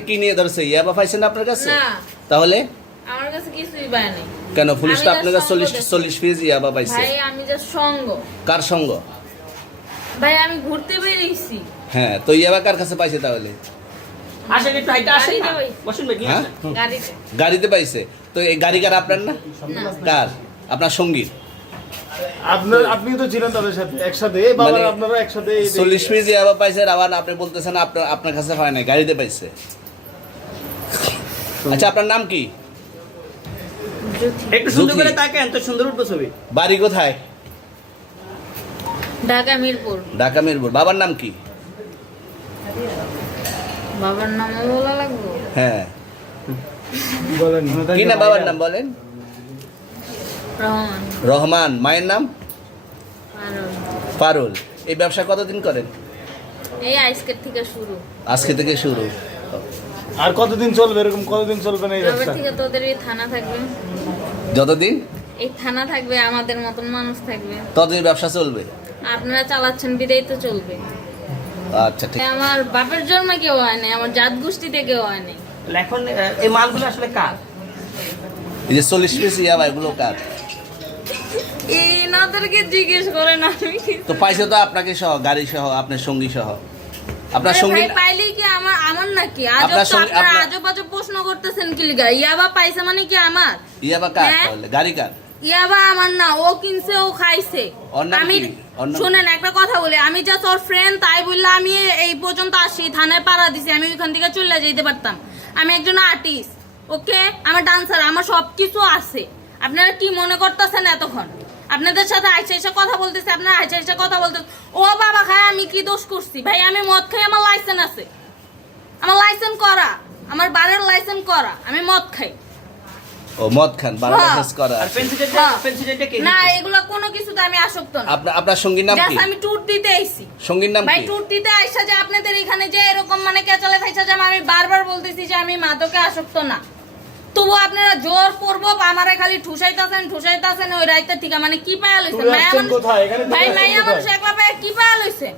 কি নিয়ে ধরছে ইয়াবা পাইছেন আপনার কাছে? না তাহলে আমার কাছে কিছুই পায় নাই। কেন পুলিশ তো আমি আপনার কাছে just সঙ্গ 40 পিস ইয়াবা পাইছে? ভাই আমি যে সঙ্গ, কার সঙ্গ? ভাই আমি ঘুরতে বেরিয়েছি। হ্যাঁ, তো ইয়াবা কার কাছে পাইছে তাহলে? আসেন একটু হাইটা আসেন না। গাড়িতে ভাই। বসুন ভাই, নিয়ে হ্যাঁ? আসেন। গাড়িতে গাড়িতে পাইছে। তো এই গাড়ি কার, আপনার না? না কার? আপনার সঙ্গী? আপনি তো ছিলেন তাদের সাথে একসাথে, বাবা মানে আপনারা একসাথে 40 পিস ইয়াবা পাইছে, আবার আপনি বলতেছেন আপনার কাছে হয় নাই, গাড়িতে পাইছে। আচ্ছা, আপনার নাম কি? জ্যোতি। একটু সুন্দর জ্যোতি। করে তাকান তো সুন্দর উঠবে ছবি। বাড়ি কোথায়? ঢাকা মিরপুর। ঢাকা মিরপুর। বাবার নাম কি? বাবার নামও বলা লাগবে? হ্যাঁ, বলেন কি না বাবার নাম বলেন? রহমান রহমান। মায়ের নাম? পারুল। পারুল। এই ব্যবসা কতদিন করেন? এই আজকের থেকে শুরু। আজকে থেকে শুরু। আর কতদিন চলবে, এরকম কতদিন চলবে না এই তবে ব্যবসা? থেকে তোদের এই থানা থাকবে, যতদিন এই থানা থাকবে, আমাদের মতন মানুষ থাকবে। ততদিন ব্যবসা চলবে। আপনারা চালাচ্ছেন বিদায় তো চলবে। আচ্ছা, ঠিক। আমার বাপের জন্মে কেউ হয় নাই, আমার জাত গোষ্ঠীতে কেউ হয় নাই। তাহলে এখন এই মালগুলো আসলে কার? এই যে 40 পিস ইয়াবা, এগুলো কার? এই নাদেরকে জিজ্ঞেস করেন, আমি কি তো পাইছে তো আপনাকে সহ, গাড়ি সহ, আপনার সঙ্গী সহ। আপনার আরে সঙ্গী ভাই পাইলেই কি আমার নাকি? আজব আপনার তো সঙ্গে- আপনারা আপনার- আজব আজব প্রশ্ন করতেছেন কি লিগা? ইয়াবা পাইছে মানে কি আমার? ইয়াবা কার হ্যাঁ? তাহলে? গাড়ি কার? ইয়াবা আমার না, ও কিনছে, ও খাইছে। ওর নাম আমি কি? ওর নাম শুনেন একটা কথা বলি, আমি জাস্ট ওর ফ্রেন্ড, তাই বললে আমি এই পর্যন্ত আসি, থানায় পাড়া দিছি, আমি ওইখান থেকে চলে যেতে পারতাম। আমি একজন আর্টিস্ট, ওকে, আমার ডান্সার, আমার সবকিছু আছে। আপনারা কি মনে করতেছেন এতক্ষণ? আপনাদের সাথে আইসা এসে কথা বলতেছে, আপনারা আইসা এসে কথা বলতেছে। ও বাবা খায়, আমি কি দোষ করছি? ভাই আমি মদ খাই, আমার লাইসেন্স আছে, আমার লাইসেন্স করা, আমার বারের লাইসেন্স করা, আমি মদ খাই। ও মদ খান, বারো হ্যাঁ। লাইসেন্স করা আর আছে। পেন্সিলটা কে না দিচ্ছে? এগুলো কোনো কিছুতে আমি আসক্ত না। আপনার সঙ্গীর নাম কি? জাস্ট আমি ট্যুর দিতে আইছি। সঙ্গীর নাম ভাই কি? ট্যুর দিতে আইসা যে আপনাদের এখানে যে এরকম মানে কেচালে খাইছা যে আমি বারবার বলতেছি যে আমি মাদকে আসক্ত না, তবু আপনারা জোর করবো আমারে খালি ঠুসাইতাছেন ওই রাইতে ঠিক মানে কি পায়া লইছেন? ট্যুরে মায়া আসছেন মানুষ, কোথায়? এখানে ট্যুরে ভাই আসছেন মাইয়া কোথায়? মানুষ একলা পায়া কি পায়া লইছেন?